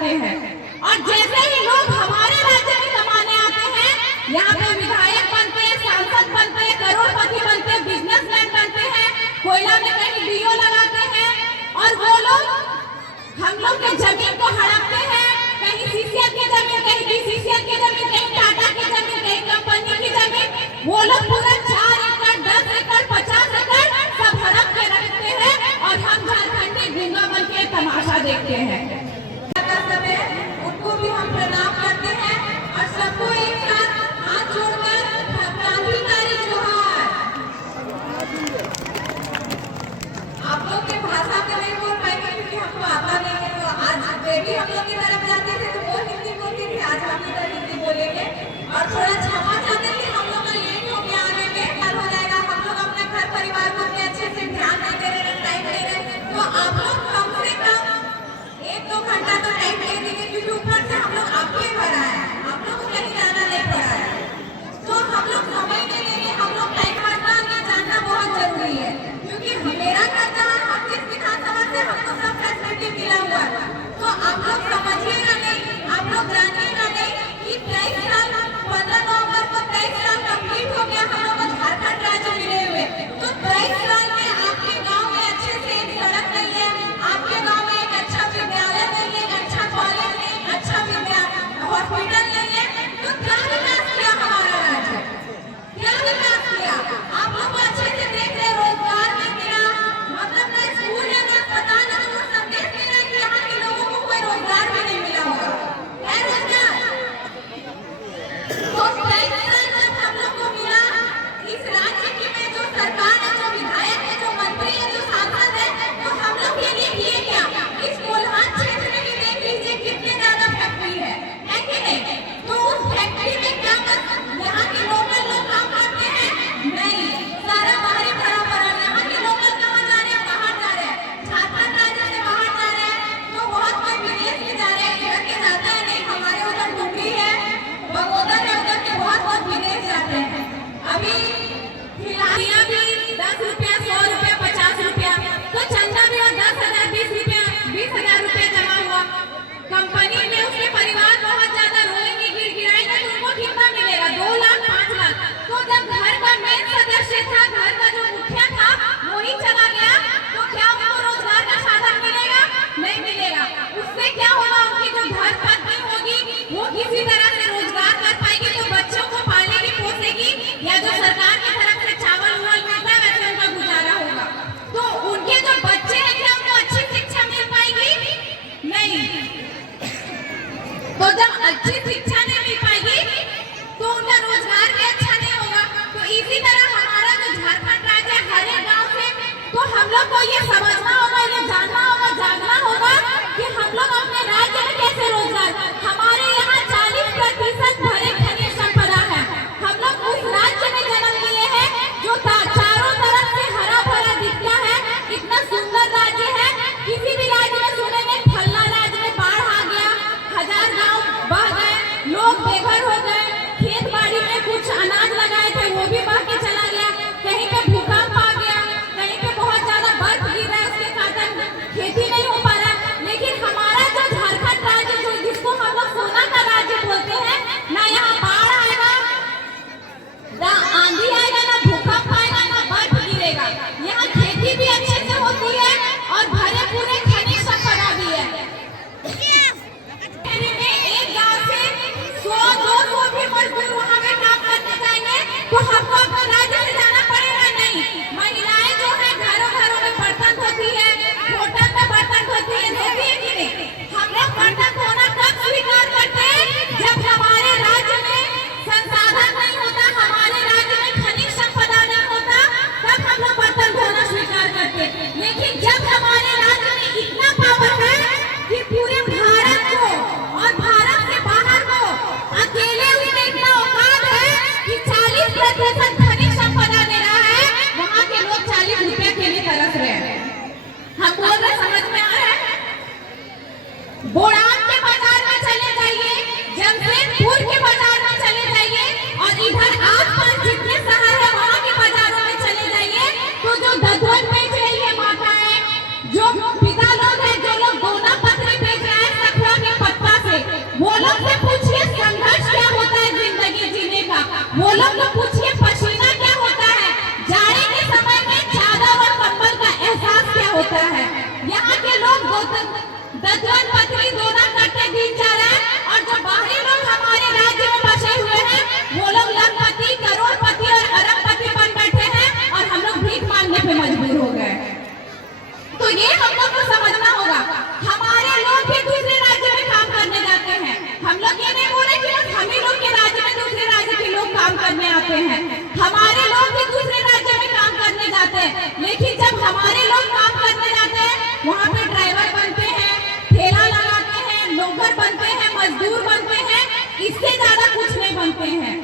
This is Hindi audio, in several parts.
सकते हैं। और जैसे ही लोग हमारे राज्य में कमाने आते हैं, यहाँ पे विधायक बनते हैं, सांसद बनते हैं, करोड़पति बनते हैं, बिजनेसमैन बनते हैं, कोयला में कहीं डीओ लगाते हैं, और वो लोग हम लोग के जमीन को हड़पते हैं। कहीं सीसीएल की जमीन, कहीं बीसीसीएल की जमीन, कहीं टाटा की जमीन, कहीं कंपनी की जमीन, वो लोग पूरा 4 एकड़ 10 एकड़ 50 एकड़ सब हड़प के रखते हैं, और हम झारखंडी गूंगा बन के तमाशा देखते हैं। उनको भी हम प्रणाम करते हैं और सबको एक साथ हाथ जोड़कर क्रांतिकारी जोहार। आप लोग के भाषा में नहीं बोल पाएंगे क्योंकि हमको आता नहीं है, तो आज बेटी हम लोग की तरफ जाते थे तो वो हिंदी बोलती थी, आज हम इधर हिंदी बोलेंगे। और थोड़ा क्षमा चाहते हैं कि हम लोग का लेट हो गया आने में, कल हो जाएगा। हम लोग अपने घर परिवार को अपने अच्छे से ध्यान नहीं दे रहे, टाइम दे रहे, तो आप लोग कम से कम 1-2 घंटा तो टाइम दे देंगे, क्योंकि ऊपर से हम लोग आपके घर आए हैं, आप लोग को कहीं जाना नहीं पड़ा है, तो हम लोग समय नहीं लेंगे। हम लोग टाइम करना या जानना बहुत जरूरी है, क्योंकि मेरा करना है, हम इस विधानसभा से हमको सब फैसिलिटी मिला हुआ है, तो आप लोग समझिएगा नहीं, आप लोग जानिएगा नहीं कि 23 साल 15 नवंबर को 23 साल कंप्लीट हो गया हम लोग को झारखंड राज्य मिले हुए। तो 23 साल में आपके गांव में अच्छे से एक सड़क नहीं है, आपके गांव में एक अच्छा विद्यालय नहीं है, एक अच्छा कॉलेज नहीं, अच्छा हॉस्पिटल नहीं है, तो क्या विकास किया हमारा राज्य? क्या विकास किया? आप लोग अच्छे से देख रहे, रोजगार नहीं मिला, मतलब ना स्कूल है ना अस्पताल है, तो संदेश दे रहा है कि यहाँ के लोगों को कोई रोजगार भी नहीं मिला होगा। है रोजगार? तो 23 साल जब हम लोग को मिला, इस राज्य की में जो सरकार है, जो विधायक है, जो मंत्री है, जो सांसद है, तो हम लोग के लिए किए क्या? इस कोल्हान क्षेत्र में भी देख लीजिए कितने ज्यादा फैक्ट्री है कि नहीं? तो उस फैक्ट्री में क्या बस यहाँ के लोकल लोग काम करते हैं? नहीं, सारा बाहरी भरा पड़ा। यहाँ के लोकल कहाँ जा रहे हैं? बाहर जा रहे हैं, झारखंड राज्य से बाहर जा रहे हैं, तो बहुत कोई विदेश में जा रहे हैं, इधर के जाता है नहीं। हमारे उधर डुमरी है, बगोदर है, उधर के बहुत विदेश जाते हैं। अभी फिलहाल भी 10 रुपया 100 रुपया 50 रुपया, तो चंदा भी और 10,000 20,000 रुपया जमा हुआ कंपनी में। उसके परिवार बहुत ज्यादा रोएंगे, गिड़गिड़ाएंगे, तो उनको कितना मिलेगा? 2 लाख 5 लाख। तो जब घर का मेन सदस्य था, घर का जो मुखिया था, वही चला गया, तो क्या उनको रोजगार का साधन मिलेगा? नहीं मिलेगा। उससे क्या होगा? उनकी जो घर पत्नी होगी वो किसी तरह से रोजगार कर पाएगी, तो बच्चों को पालेगी पोसेगी, या जो सरकार की तरफ से चावल उवल मिलता है वैसे उनका गुजारा होगा। तो उनके जो बच्चे हैं, क्या उनको अच्छी शिक्षा मिल पाएगी? नहीं। तो जब अच्छी शिक्षा नहीं मिल पाएगी तो उनका रोजगार भी अच्छा नहीं होगा। तो इसी तरह हमारा जो झारखंड राज्य है, हर एक गाँव से, तो हम लोग को ये समझना होगा, ये जानना होगा, जानना होगा कि हम लोग अपने राज्य में कैसे रोजगार। हमारे यहाँ 40% भरे खनिज संपदा है। हम लोग उस राज्य में जन्म लिए हैं जो चारों तरफ से हरा भरा दिखता है, इतना सुंदर राज्य है। किसी भी राज्य में सुनेंगे फल्ला राज्य में बाढ़ आ गया, 1000 गाँव बह गए, लोग बेघर हो गए, खेत बाड़ी में कुछ अनाज लगाए थे वो भी बह के चला गया, कहीं पे भूकंप आ गया, कहीं पे बहुत ज्यादा बर्फ गिर रहा है, उसके कारण खेती नहीं हो पा रहा। लेकिन हमारा जो झारखंड राज्य, जो जिसको हम लोग सोना का राज्य बोलते हैं, ना यहाँ बाढ़ आएगा, ना आंधी आएगा, ना भूकंप आएगा, ना बर्फ गिरेगा। यहाँ खेती भी अच्छे से होती है और भरे पूरे खनिज संपदा भी है। एक गांव से 100-200 भी मजदूर वहाँ पे काम करने जाएंगे, तो हमको अपने राज्य में जाना पड़ेगा नहीं। महिलाएं जो है घरों में बर्तन धोती है, होटल में बर्तन धोती है, धोती है कि नहीं? हम लोग बर्तन धोना कब स्वीकार करते हैं? जब हमारे राज्य में संसाधन नहीं होता, हमारे राज्य में खनिज संपदा नहीं होता, तब हम लोग बर्तन धोना स्वीकार करते। लेकिन जब हमारे राज्य में इतना पावर है कि पूरे भारत को और भारत से बाहर को अकेले उसमें इतना औकात है कि 40% खनिज संपदा दे रहा है, वहाँ के लोग 40 रुपए के लिए तरस रहे हैं। हम बोल रहे, समझ में आ रहा है? बोड़ान के बाजार में चले जाइए, जमशेदपुर के बाजार में चले जाइए, और इधर आसपास जितने शहर है वहाँ के बाजारों में चले जाइए, तो जो दधवन बेच रही है माताएं, जो पिता लोग हैं, जो लोग गोना पत्री बेच रहे हैं, सखुआ के यहाँ के लोग दसवन पत्री दोना करते दिन जा रहे हैं, और जो बाहरी लोग हमारे राज्य में बसे हुए हैं वो लोग लखपति, करोड़पति और अरबपति बन बैठे हैं, और हम लोग भीख मांगने पे मजबूर हो गए। तो ये हम लोग को समझना होगा। हमारे लोग भी दूसरे राज्य में काम करने जाते हैं। हम लोग ये नहीं बोल रहे कि बस हम ही लोग के राज्य में दूसरे राज्य के लोग काम करने आते हैं। हमारे लोग भी दूसरे राज्य में काम करने जाते हैं, लेकिन जब हमारे लोग काम करने जाते हैं वहाँ पे ड्राइवर बनते हैं, ठेला लगाते हैं, नौकर बनते हैं, मजदूर बनते हैं, इससे ज्यादा कुछ नहीं बनते हैं।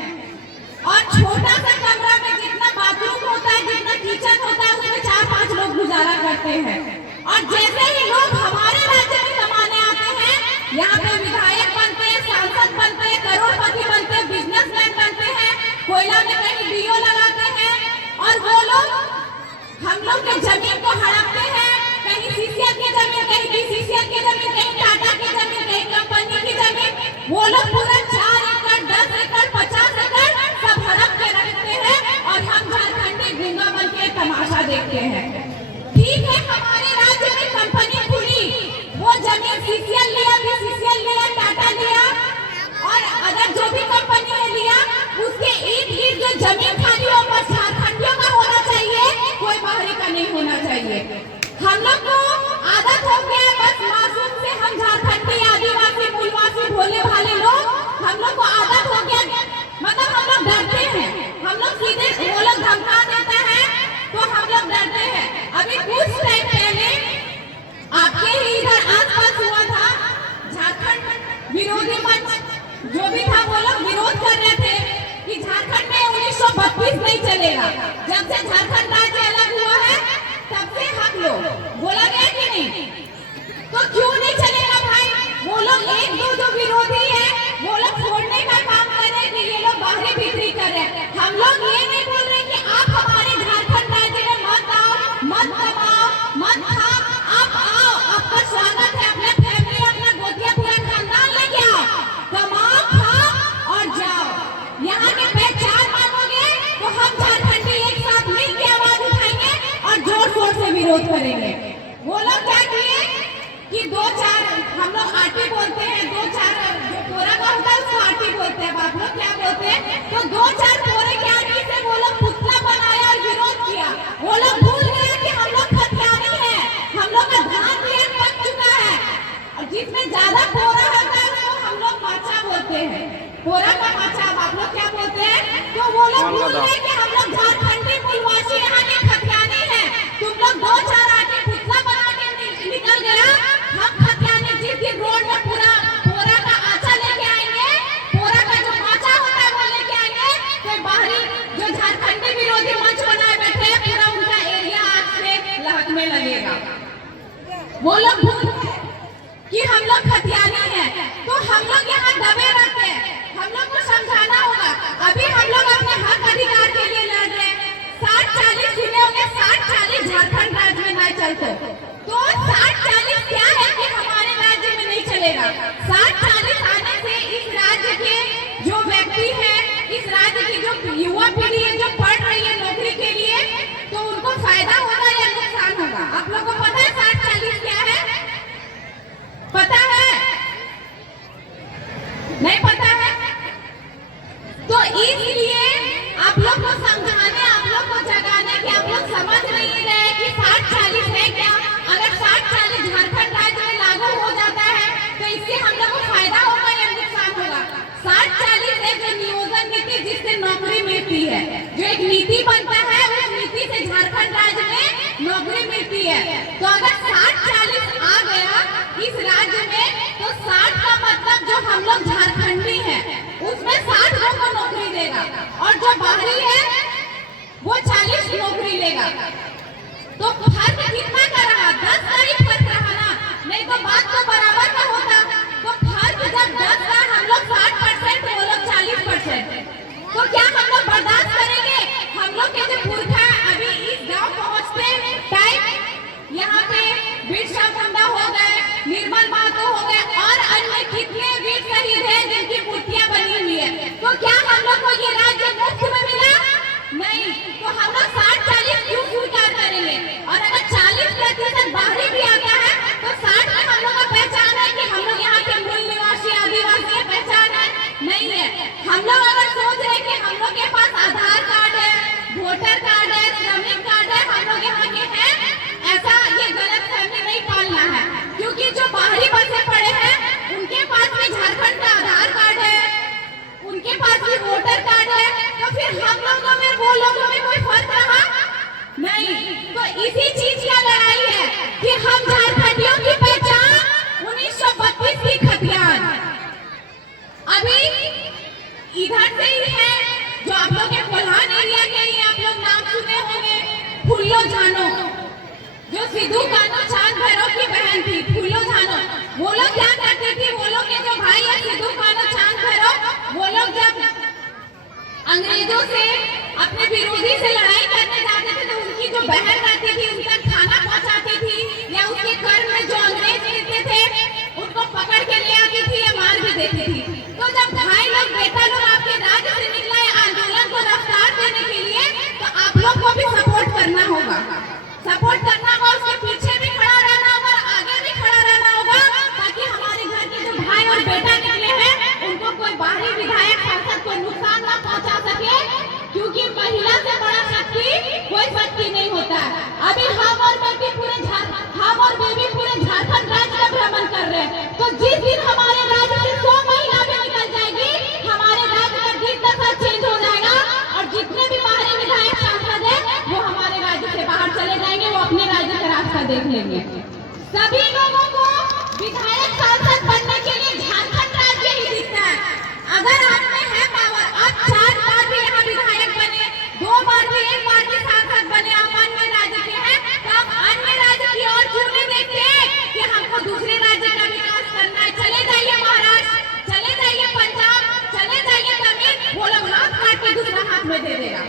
और छोटा सा कमरा में जितना बाथरूम होता है, जितना किचन होता है, उसमें 4-5 लोग गुजारा करते हैं। और जैसे ही लोग हमारे राज्य में कमाने आते हैं, यहाँ पे विधायक बनते हैं, सांसद बनते हैं, करोड़पति बनते हैं, बिजनेसमैन बनते हैं, कोयला में कहीं डीओ लगाते हैं, और वो लोग हम लोग के जमीन को हड़पते हैं। कहीं सीसीएल की जमीन, कहीं बीसीसीएल की जमीन, कहीं टाटा की जमीन, कहीं कंपनी की जमीन, वो लोग पूरा 4 एकड़, 10 एकड़, 50 एकड़ सब हड़प के रखते हैं, और हम झारखंडी गूंगा बन के तमाशा देखते हैं। ठीक है, हमारे राज्य में कंपनी खुली, वो जमीन सीसीएल लिया, बीसीसीएल लिया, टाटा लिया, और अगर जो भी कंपनी ने लिया उसके ईद जो जमीन खाली हो बस झारखंडियों का होना चाहिए, कोई बाहरी का नहीं होना चाहिए। हम लोग को आदत हो गया बस मासूम से, हम झारखंडी, आदिवासी, मूलवासी, भोले भाले लोग, हम लोग को आदत हो गया, मतलब हम लोग डरते हैं। हम लोग सीधे वो लोग धमका देता है तो हम लोग डरते हैं। अभी कुछ टाइम पहले आपके ही इधर आसपास हुआ था, झारखंड विरोधी मंच जो भी था वो लोग विरोध कर रहे थे कि झारखंड में 1932 नहीं चलेगा। जब से झारखंड राज्य अलग हुआ है तब से हम लोग बोला गया कि नहीं, तो क्यों नहीं चलेगा भाई? वो लोग एक दो जो विरोधी है वो लोग छोड़ने का काम कर रहे हैं कि ये लोग बाहरी बिक्री कर रहे हैं। हम लोग ये नहीं बोल रहे कि आप हमारे झारखंड राज्य में मत आओ, मत कमाओ, मत खाओ, आप आओ, आपका स्वागत है, अपना फैमिली, अपना गोतिया पूरा खानदान लेके आओ, कमाओ, खाओ और जाओ। यहाँ के पहचान मानोगे तो हम झारखंडी एक साथ मिलकर आवाज उठाएंगे और जोर शोर से विरोध करेंगे। वो लोग क्या किए कि 2-4 हम लोग आटी बोलते हैं, 2-4 जो कोरा का होता है उसको आटी बोलते हैं, आप लोग क्या बोलते हैं? तो 2-4 कोरे के आटी से वो लोग पुतला बनाया और विरोध किया। वो लोग भूल गए कि हम लोग खतियानी हैं, हम लोग का धान भी पक चुका है, और जिसमें ज्यादा कोरा होता है उसको हम लोग माचा बोलते हैं, कोरा का माचा। आप लोग क्या बोलते हैं? तो वो लोग भूल गए कि हम लोग झारखंडी मूलवासी यहाँ के खतियानी हैं। तुम लोग 2-4 आटी पुतला बना के निकल गया, हम खतियानी जिस दिन रोड में पूरा कोरा का आचा लेके आएंगे, कोरा का जो माचा होता है वो लेके आएंगे, तो बाहरी जो झारखंडी विरोधी मंच बनाए बैठे हैं पूरा उनका एरिया आग से लहकने लगेगा। वो लोग भूल गए कि हम लोग खतियानी हैं, तो हम लोग यहाँ दबे रहते हैं। हम लोग को समझाना होगा। अभी हम लोग अपने हक अधिकार के लिए लड़ रहे हैं। 60-40 सुने होंगे, 60-40 झारखंड राज्य में नहीं चलते, तो 60-40 क्या है कि हमारे राज्य में नहीं चलेगा। 60-40 आने से इस राज्य के जो व्यक्ति है, इस राज्य की जो युवा पीढ़ी है जो पढ़ रही है नौकरी के लिए, तो उनको फायदा होगा या नुकसान होगा? आप लोगों को पता है 60-40 क्या है? पता है? नहीं पता है? तो इसलिए आप लोग को समझाने, आप लोग को जगाने कि आप लोग समझ नहीं रहे कि 60-40 है क्या। अगर 60-40 झारखंड राज्य में लागू हो जाता है तो इससे हम लोग को फायदा होगा या नुकसान होगा? 60-40 है जो नियोजन नीति जिससे नौकरी मिलती है, जो एक नीति बनता है उस नीति से झारखंड राज्य में नौकरी मिलती है। तो अगर 60-40 आ गया इस राज्य में, तो 60 का मतलब जो हम लोग झारखंडी हैं उसमें 60 लोगों को नौकरी देगा, और जो बाहरी है वो 40 नौकरी लेगा। तो फर्क कितना का रहा? 10 का ही फर्क रहा ना, नहीं तो बात तो बराबर का होता। तो फर्क जब 10 का, हम लोग 60% वो लोग 40%, तो क्या हम लोग बर्दाश्त करेंगे? हम लोग के जो पुरखा अभी इस गांव पहुंचते टाइम यहाँ पे बिरसा मुंडा हो गए, निर्मल महतो हो गए, और अन्य कितने वीर शहीद हैं जिनकी मूर्तियां बनी हुई है। तो क्या हम लोग को ये राज्य मुफ्त में मिला? नहीं। तो हम लोग 60-40 क्यों स्वीकार करेंगे? और अगर 40% बाहरी भी आता के हैं, ऐसा ये गलत फहमी नहीं पालना है, क्योंकि जो बाहरी बसे पड़े हैं उनके पास भी झारखंड का आधार कार्ड है, उनके पास भी वोटर कार्ड है, तो फिर हम लोगों में वो लोगों में कोई फर्क रहा नहीं। तो इसी चीज का लड़ाई है कि हम झारखंडियों की पहचान 1932 की खतियान अभी इधर से ही है, जो आप लोग के कोल्हान एरिया के ही आप लोग नाम सुने होंगे, फुल्लो झानो, जो सिद्धू कान्हू चांद भैरव की बहन थी, फुल्लो झानो। वो लोग क्या करते थे, वो लोग के जो भाई है सिद्धू कान्हू चांद भैरव, वो लोग जब अंग्रेजों से अपने विरोधी से लड़ाई करने जाते थे तो उनकी जो बहन रहती थी उनका खाना पहुंचाती थी, या उसके घर में जो अंग्रेज मिलते थे उनको पकड़ के ले आती थी या मार भी देती थी। तो जब भाई लोग बेटा लोग आपके राज्य से निकला है आंदोलन को रफ्तार देने के लिए, तो आप लोग को भी सपोर्ट करना होगा, उसके पीछे भी खड़ा रहना होगा, आगे भी खड़ा रहना होगा, ताकि हमारे घर के जो भाई और बेटा निकले हैं उनको कोई बाहरी विधायक सांसद को नुकसान ना पहुंचा सके, क्योंकि महिला से बड़ा शक्ति कोई शक्ति नहीं होता है। अभी हम और बेबी पूरे झारखंड राज्य का भ्रमण कर रहे हैं, तो जिस दिन हमारे राज्य से 100 महिला भी निकल जाएगी, हमारे राज्य का दिन दशा चेंज हो जाएगा, और जितने भी बाहरी विधायक सांसद है वो हमारे राज्य से बाहर चले जाएंगे, वो अपने राज्य का रास्ता देख लेंगे। सभी लोगों को विधायक सांसद बनने के लिए झारखंड राज्य ही दिखता है। अगर आप में है पावर, आप 4 बार भी यहाँ विधायक बने, 2 बार भी, 1 बार भी सांसद बने, आप अन्य राज्य के हैं, तो आप अन्य राज्य की ओर क्यों नहीं देखते कि हमको दूसरे राज्य का विकास करना है? चले जाइए महाराष्ट्र, चले जाइए पंजाब, चले जाइए तमिल, वो लोग हाथ काट के दूसरा हाथ में दे देगा,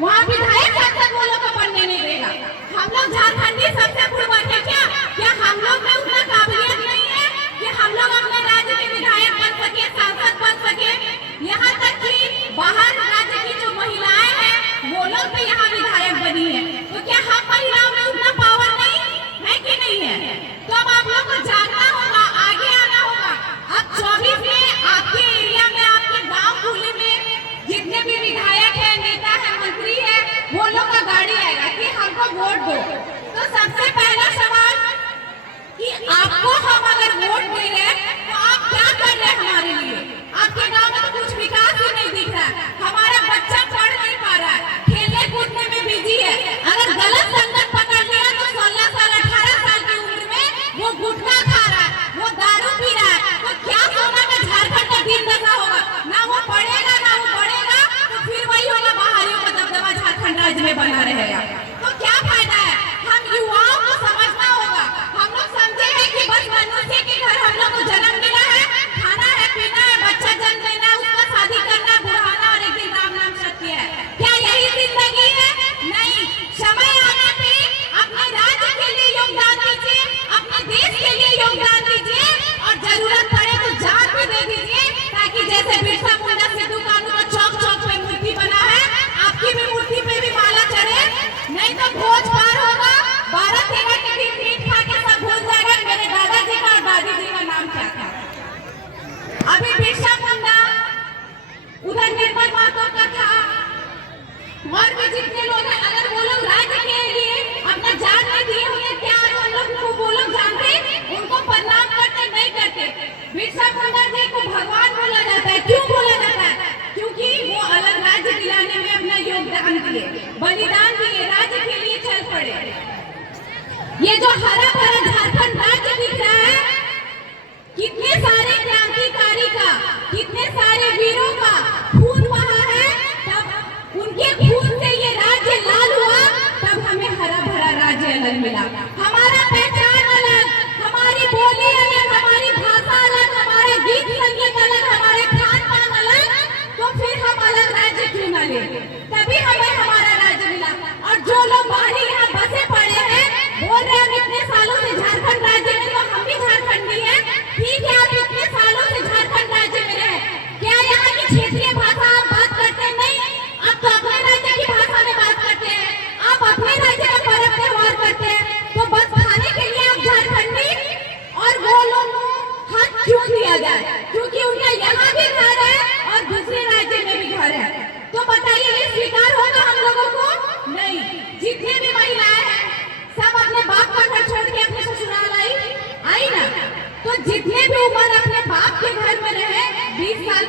वहाँ विधायक सांसद वो लोग को बनने नहीं देगा। हम लोग झारखंडी सबसे पूर्वज है क्या हम लोग में उतना काबिलियत नहीं है कि हम लोग अपने राज्य के विधायक बन सके, सांसद बन सके? यहाँ तक कि बाहर राज्य की जो महिलाएं हैं वो लोग भी यहाँ विधायक बनी है, तो क्या हम महिलाओं में उतना पावर नहीं है कि नहीं है? तो अब आप लोग को जागना होगा, आगे आना होगा। अब 24 में आपके एरिया में, आपके गाँव खुले में जितने भी विधायक है, नेता है, मंत्री है, वो लोग का गाड़ी आएगा कि हमको वोट दो। तो सबसे पहला सवाल कि आपको हम अगर वोट दे रहे तो आप क्या कर रहे हैं हमारे लिए? आपके गांव में तो कुछ विकास ही नहीं दिख रहा है, हमारा बच्चा पढ़ नहीं पा रहा है, खेलने कूदने में बिजी है। अगर गलत संगत पकड़ लिया तो 16 साल 18 साल की उम्र में वो गुटखा खा रहा है, वो दारू पी रहा है, तो क्या सोना में झारखंड का दिन दशा होगा? ना वो पढ़ेगा ना वो बढ़ेगा, तो फिर वही होगा, बाहरियों का दबदबा झारखंड राज्य में बना रहेगा। तो क्या फायदा है? हम युवाओं को समझना होगा। हम लोग समझे हैं कि बस मनुष्य के घर हम लोग को जन्म मिला है, खाना है, पीना है, बच्चा जन्म लेना है, उसका शादी करना, बुढ़ाना और एक दिन राम नाम सत्य है। क्या यही जिंदगी है? नहीं। समय आने पे अपने राज्य के लिए योगदान दीजिए, अपने देश के लिए योगदान दीजिए, और जरूरत पड़े तो जान भी दे दीजिए, ताकि जैसे बिरसा मुंडा सिद्धू कान्हू का चौक चौक पे मूर्ति बना है, आपकी भी मूर्ति पे भी माला चढ़े, नहीं तो भोज पार होगा, 12-13 के दिन मीट खा के सब भूल जाएगा मेरे दादाजी का और दादी जी का नाम क्या था। अभी बिरसा मुंडा, उधर निर्मल महतो का था, और भी जितने लोग हैं, अगर वो लोग राज्य के लिए अपना जान नहीं दिए होंगे, क्या हम लोग को वो लोग जानते, उनको प्रणाम करते नहीं करते? बिरसा मुंडा जी को भगवान बोला जाता है। क्यों बोला जाता है? क्योंकि वो अलग राज्य दिलाने में अपना योगदान दिए, बलिदान दिए, राज्य के लिए चल पड़े। ये जो हरा भरा झारखंड राज्य दिख रहा है, कितने सारे क्रांतिकारी का, कितने सारे वीरों का खून बहा है, तब उनके खून से ये राज्य लाल हुआ, तब हमें हरा भरा राज्य अलग मिला। हमारा पहचान अलग, हमारी बोली अलग, हमारी भाषा अलग, हमारे गीत संगीत अलग, हमारे खान पान अलग, तो फिर हम अलग राज्य क्यों न ले? तभी हमें हमारा राज्य मिला। और जो लोग बाहरी यहाँ बसे पड़े हैं, बोल रहे हैं इतने सालों से झारखंड राज्य में, तो हम भी झारखंडी हैं। ठीक है, आप इतने सालों से झारखंड राज्य में रहे, क्या यहाँ की क्षेत्रीय भाषा आप बात करते नहीं? आप तो अपने राज्य की भाषा में बात करते हैं, आप अपने राज्य का पर्व त्योहार करते हैं, तो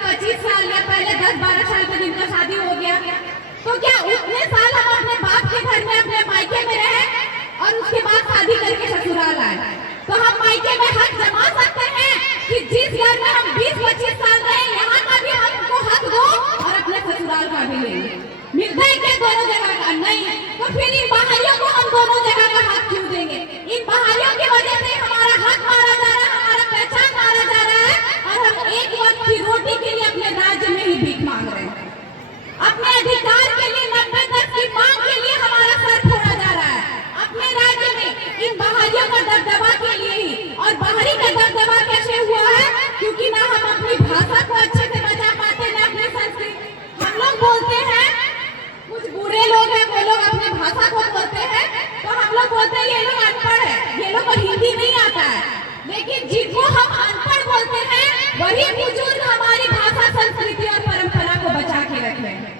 25 साल या पहले 10-12 साल में जिनका शादी हो गया, तो क्या उतने साल हम अपने बाप के घर में अपने मायके में रहे और उसके बाद शादी करके ससुराल आए? तो हम मायके में हक जमा सकते हैं कि जिस घर में हम 20-25 साल रहे यहाँ का भी हमको हक दो और अपने ससुराल का भी लेंगे। मिलता है क्या दोनों जगह का? नहीं। तो फिर इन बाहरियों को हम दोनों जगह का हक क्यों देंगे? इन बाहरियों की वजह से हमारा हक मारा जा रहा है, हमारा पहचान मारा जा रहा है और हम एक वक्त की रोटी के लिए अपने राज्य में ही भीख मांग रहे हैं। अपने अधिकार के लिए 90-10 की मांग के लिए हमारा सर फोड़ा जा रहा है अपने राज्य में इन बाहरियों का दबदबा के लिए ही। और बाहरी का दबदबा कैसे हुआ है? क्योंकि ना हम अपनी भाषा को अच्छे से बचा पाते, ना अपनी संस्कृति। हम लोग बोलते हैं, कुछ बुरे लोग हैं वो लोग अपनी भाषा को बोलते हैं, तो हम लोग बोलते हैं ये लोग अनपढ़ है, ये लोग को हिंदी नहीं आता है। लेकिन जिनको हम अनपढ़ बोलते हैं वही बुजुर्ग हमारी भाषा, संस्कृति और परंपरा को बचा के रखे हैं।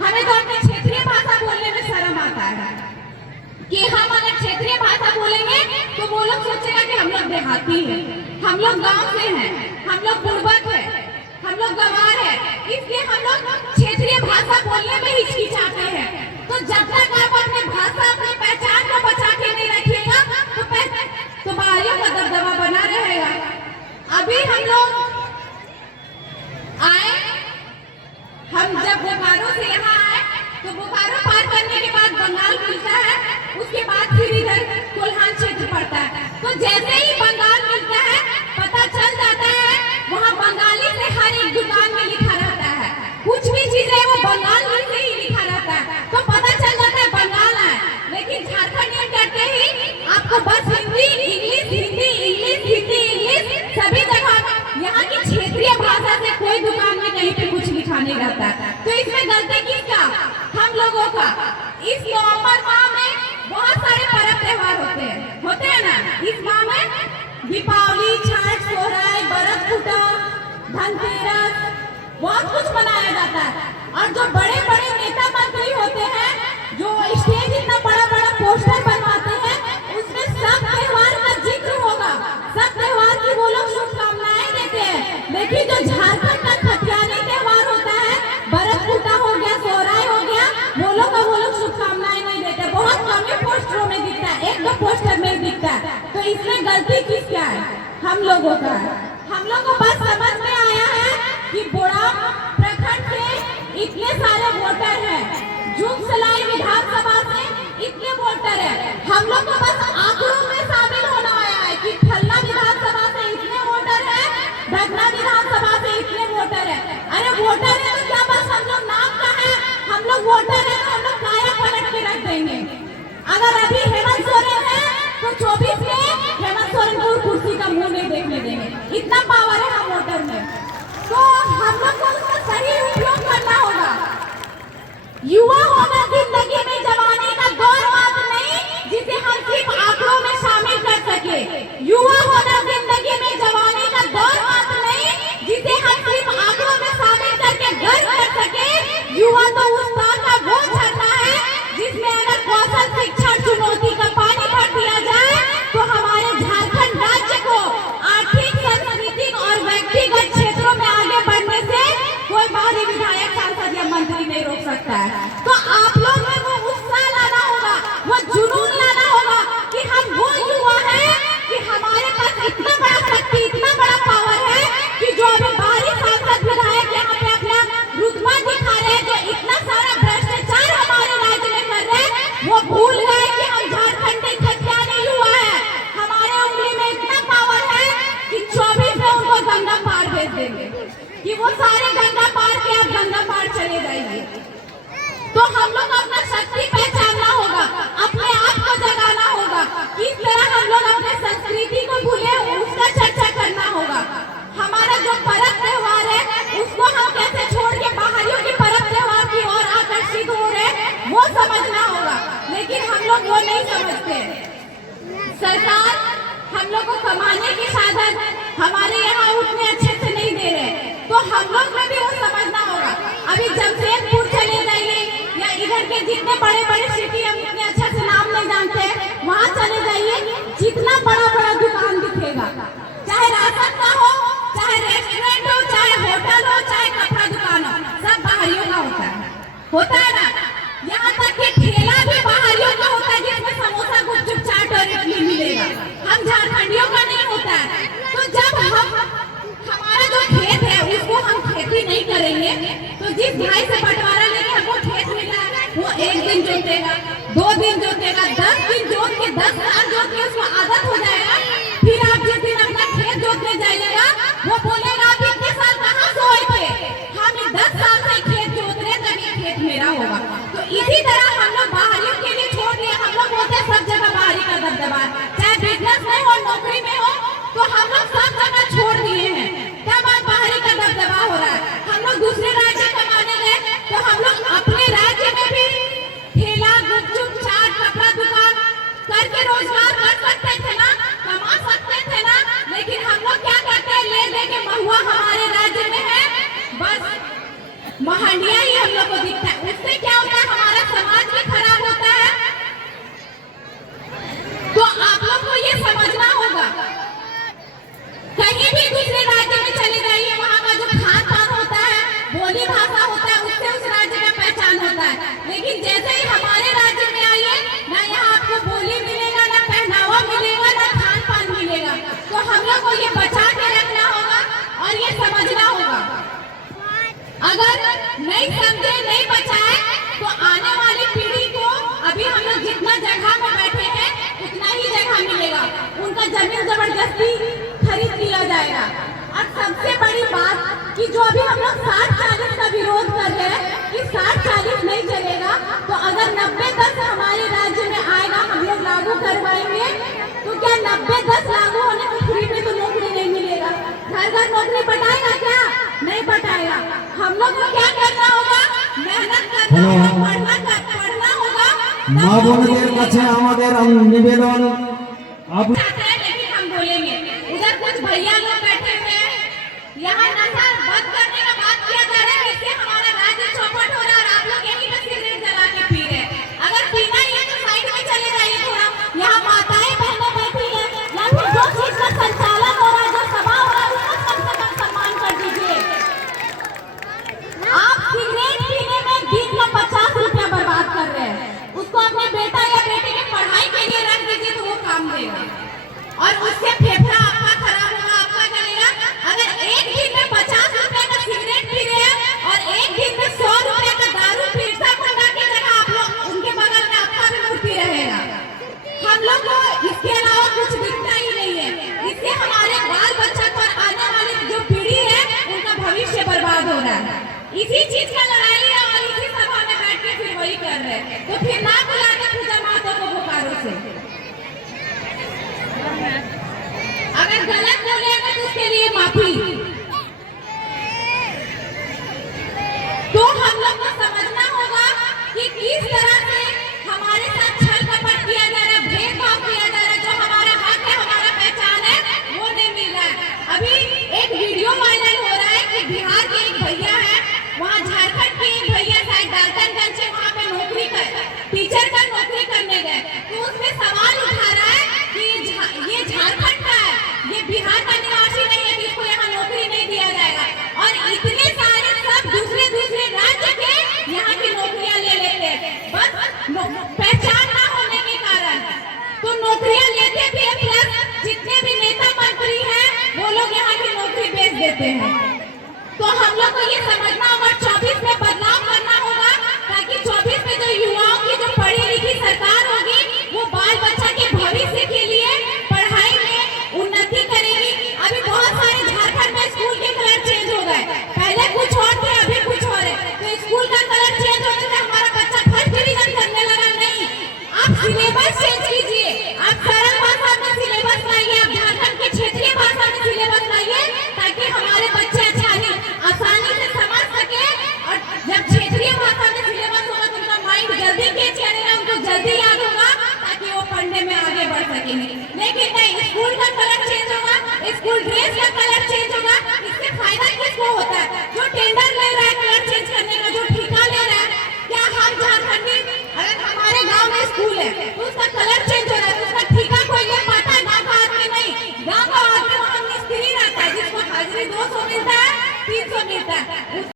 हमें तो अपनी क्षेत्रीय भाषा बोलने में शर्म आता है कि हम अगर क्षेत्रीय भाषा बोलेंगे तो वो लोग सोचेगा कि हम लोग देहाती हैं, हम लोग गांव से हैं, हम लोग बुर्बक है, हम लोग गंवार है, इसलिए हम लोग क्षेत्रीय भाषा बोलने में हिचकिचाते हैं। तो जब तक आप अपनी भाषा, अपनी पहचान को बचा के नहीं रखिएगा तो बाहरियों का दबदबा बना रहेगा। अभी हम लोग आए, हम जब बोकारो से यहाँ आए तो बोकारो पार करने के बाद बंगाल मिलता है, उसके बाद फिर इधर कोल्हान क्षेत्र पड़ता है। तो जैसे ही बंगाल मिलता है पता चल जाता है वहाँ बंगाली से हर एक दुकान में लिखा रहता है, कुछ भी चीजें वो बंगाली से ही लिखा रहता है, तो पता चल जाता है बंगाल है। लेकिन झारखंड करते ही आपको बस Hindi English, Hindi English, Hindi English सभी जगह यहाँ की क्षेत्रीय भाषा से कोई दुकान में कहीं पे कुछ लिखा नहीं रहता। तो इसमें गलती किसका? हम लोगों का। इस नवंबर माह में बहुत सारे पर्व त्योहार होते हैं ना। इस माह में दीपावली, छठ, सोहराय, बरत पूजा, धनतेरस, बहुत कुछ मनाया जाता है। और जो बड़े बड़े नेता मंत्री होते हैं, जो स्टेज इतना बड़ा बड़ा पोस्टर बनवाते हैं, उसमें सब त्योहार का जिक्र होगा, सब त्योहार की वो लोग शुभकामनाएं देते हैं। लेकिन जो झारखंड का खतियानी त्योहार होता है, बरत पूजा हो गया, सोहराय हो गया, वो लोग शुभकामनाएं नहीं देते, बहुत कम पोस्टरों में दिखता है, एक दो पोस्टर में दिखता है। तो इसमें गलती किसका है? हम लोगों का है। हम लोग को बस समझ में आया है कि बोड़ाम प्रखंड से इतने सारे वोटर हैं, जुगसलाई विधानसभा से इतने वोटर है, हम लोग को बस आंकड़ों में शामिल होना आया है कि फलना विधानसभा से इतने वोटर है, ढगना विधानसभा से इतने वोटर है। अरे वोटर है तो क्या बस हम लोग नाम का है? हम लोग वोटर है तो हम लोग काया पलट के रख देंगे। अगर अभी हेमंत सोरेन है तो 24 में हेमंत सोरेन को कुर्सी का मुंह नहीं देखने देंगे, इतना पावर है हम वोटर में। तो हम लोग को उसका सही उपयोग करना होगा। युवा होना जिंदगी में जवानी का दौर बात नहीं जिसे हम सिर्फ आंकड़ों में शामिल कर सके। युवा होना जिंदगी में जवानी का दौर बात नहीं जिसे हम सिर्फ आंकड़ों में शामिल करके गर्व कर सके। युवा तो उस तार का वो झरना है जिसमें अगर कौशल, शिक्षा, चुनौती का पानी भर दिया जाए तो हमारे झारखंड राज्य को आर्थिक, सांस्कृतिक और व्यक्तिगत क्षेत्रों में आगे बढ़ने से कोई बाहरी विधायक, सांसद या मंत्री नहीं रोक सकता है। तो आप लोग में वो उत्साह लाना होगा, वो जुनून लाना होगा कि हम वो युवा हैं कि हमारे पास इतना बड़ा शक्ति, इतना बड़ा पावर है कि जो अभी बाहरी सांसद, विधायक यहाँ पे अपना रुतबा दिखा रहे हैं, जो इतना सारा भ्रष्टाचार हमारे राज्य में कर रहे हैं, वो भूल गए कि हम झारखंडी खतियानी युवा है। हमारे उंगली में इतना पावर है कि 24 में उनको गंगा पार भेज देंगे कि वो सारे गंगा पार के अब गंगा पार चले जाएंगे। तो हम लोग अपना शक्ति पहचानना होगा, अपने आप को जगाना होगा। किस तरह हम लोग अपने संस्कृति को भूले उसका चर्चा करना होगा। हमारा जो पर्व त्योहार है उसको हम कैसे छोड़ के बाहरियों की पर्व त्योहार की ओर आकर्षित हो रहे वो समझना होगा। लेकिन हम लोग वो नहीं समझते। सरकार हम लोग को कमाने के साधन हमारे यहाँ उतने अच्छे से नहीं दे रहे, तो हम लोग में भी वो समझना होगा। अभी जमशेदपुर चले जाइए या इधर के जितने बड़े बड़े सिटी हम इतने अच्छे से नाम नहीं जानते, वहाँ चले जाइए, जितना बड़ा बड़ा दुकान दिखेगा, चाहे राशन का हो, चाहे रेस्टोरेंट हो, चाहे होटल हो, चाहे होता है ना, यहाँ तक कि ठेला भी बाहरियों का होता है जिसमें समोसा, गुपचुप, चाट और इडली मिलेगा, हम झारखंडियों का नहीं होता है। तो जब हम हमारा जो खेत है उसको हम खेती नहीं करेंगे तो जिस भाई से बंटवारा लेके हमको खेत मिला है वो 1 दिन जोतेगा, 2 दिन जोतेगा, 10 दिन जोत के 10 साल जोत के उसको आदत हो जाएगा। फिर आप जिस दिन अपना खेत जोतने जाइएगा वो बोलेगा आप इतने साल कहाँ सोए थे, हम 10 साल से खेत जोत रहे तभी खेत मेरा होगा। तो इसी तरह हम लोग बाहरियों के लिए छोड़ दिए, हम लोग बोलते हैं सब जगह बाहरी का दबदबा, चाहे बिजनेस में हो, नौकरी में हो, तो हम लोग सब जगह छोड़ दिए हैं। क्या बात बाहरी का दबदबा हो रहा है, हम लोग दूसरे राज्य कमाने गए तो हम लोग अपने राज्य में भी ठेला, गुपचुप, चाट, कपड़ा दुकान करके रोजगार कर सकते थे ना, कमा सकते थे ना, लेकिन हम लोग क्या करते हैं, ले दे के महुआ हमारे राज्य में है, बस महंडिया ही हम लोग को दिखता है। उससे क्या होता है, हमारा समाज भी खराब होता है। तो आप लोग को ये समझना होगा, कहीं भी दूसरे राज्य में चले जाइए, वहाँ का जो खान पान होता है, बोली भाषा होता है, उससे उस राज्य का पहचान होता है। लेकिन जैसे ही हमारे राज्य में आइए, ना यहाँ आपको बोली मिलेगा, ना पहनावा मिलेगा, ना खान पान मिलेगा। तो हम लोग को ये बचा के रखना होगा और ये समझना होगा। अगर नहीं समझे, नहीं बचाए तो आने वाली पीढ़ी को अभी हम लोग जितना जगह में बैठे हैं उतना ही जगह मिलेगा, उनका जमीन जबरदस्ती खरीद लिया जाएगा। और सबसे बड़ी बात कि जो अभी हम लोग 60-40 का विरोध कर रहे हैं कि 60-40 नहीं चलेगा, तो अगर 90-10 हमारे राज्य में आएगा, हम लोग लागू करवाएंगे, तो क्या 90-10 लागू होने पर फ्री में तो नौकरी नहीं मिलेगा, घर घर नौकरी बटाएगा क्या, नहीं बटाएगा। हम लोग को क्या करना होगा, मेहनत करना होगा, पढ़ना होगा। মা বোনদের কাছে আমাদের নিবেদন, लेकिन हम बोलेंगे, उधर कुछ भैया लोग बैठे हुए हैं, यहाँ नशा बंद करने का बात किया जा रहा है, इससे हमारा राज्य चौपट हो रहा है और आप लोग यहीं पे सिगरेट जला के पी रहे हैं। अगर पीना ही है तो साइड में चले जाइए थोड़ा, यहाँ माताएं बहनें बैठी है, या फिर जो चीज का संचालन हो रहा है, जो सभा हो रहा है, उसका कम से कम सम्मान कर दीजिए। आप सिगरेट पीने में दिन का 50 रुपया बर्बाद कर रहे हैं, उसको अपने बेटा या बेटी की पढ़ाई के लिए रख दीजिए तो वो काम देगा और उससे फेफड़ा आपका खराब होगा, आपका चलेगा। अगर एक दिन में 50 रुपए का सिगरेट पी रहे हैं और एक दिन में 100 रुपए का दारू पीता पंडा की जगह आप लोग उनके बगल में आपका भी मूर्ति रहेगा। हम लोग को इसके अलावा कुछ दिखता ही नहीं है, इससे हमारे बाल बच्चा पर आने वाली जो पीढ़ी है उनका भविष्य बर्बाद हो रहा है। इसी चीज का लड़ाई है और इसी सभा में बैठ के फिर वही कर रहे हैं। तो फिर ना बुलाते पूजा माता को बोकारो से, अगर गलत बोलेगा तो उसके लिए माफी। तो हम लोग को समझना होगा कि किस तरह से हमारे साथ छल कपट किया जा रहा है, भेदभाव किया जा रहा है, जो हमारा हक है, हमारा पहचान है, वो नहीं मिल रहा है। अभी एक वीडियो वायरल हो रहा है कि बिहार के एक भैया है, वहाँ झारखंड के एक भैया शायद डाल्टनगंज से वहाँ पे नौकरी कर टीचर का नौकरी करने गए, तो उसमें सवाल उठा रहा है कि ये झारखंड का है, ये बिहार का निवासी नहीं है, जिसको यहाँ नौकरी नहीं दिया जाएगा। और इतने सारे सब दूसरे दूसरे राज्य के यहाँ की नौकरियां ले लेते हैं, बस पहचान ना होने के कारण। तो नौकरियां लेते भी है, प्लस जितने भी नेता मंत्री हैं वो लोग यहाँ की नौकरी बेच देते हैं। तो हम लोग को ये समझना होगा, 24 में बदलाव करना होगा, ताकि 24 में जो युवाओं की जो पढ़ी लिखी सरकार होगी वो बाल बच्चा के भविष्य के लिए पढ़ाई में उन्नति करेगी। अभी बहुत सारे झारखंड में स्कूल के कलर चेंज हो गए, पहले कुछ और थे, अभी कुछ और है। तो स्कूल का कलर चेंज होने से हमारा बच्चा फर्स्ट डिवीजन करने लगा, नहीं, आप सिलेबस चेंज कीजिए, आप सरल भाषा में सिलेबस लाइए, आप झारखंड की क्षेत्रीय भाषा में सिलेबस लाइए, ताकि हमारे बच्चे आसानी से समझ सके। और जब क्षेत्रीय भाषा में सिलेबस होगा तो उनका माइंड जल्दी कैच करेगा, उनको जल्दी याद होगा, ताकि वो पढ़ने में आगे बढ़ सकेंगे। लेकिन नहीं, स्कूल का कलर चेंज होगा, स्कूल ड्रेस का कलर चेंज होगा, इससे फायदा किसको होता है, जो टेंडर ले रहा है कलर चेंज करने का, जो ठेका ले रहा है। क्या हम झारखंडी, अगर हमारे गाँव में स्कूल है तो उसका कलर चेंज हो रहा है, तो उसका ठेका कोई ले पाता है? गाँव का आदमी नहीं, गाँव का आदमी वहाँ मिस्त्री रहता है, जिसको हाजिरी 200 मिलता है, 300 मिलता है,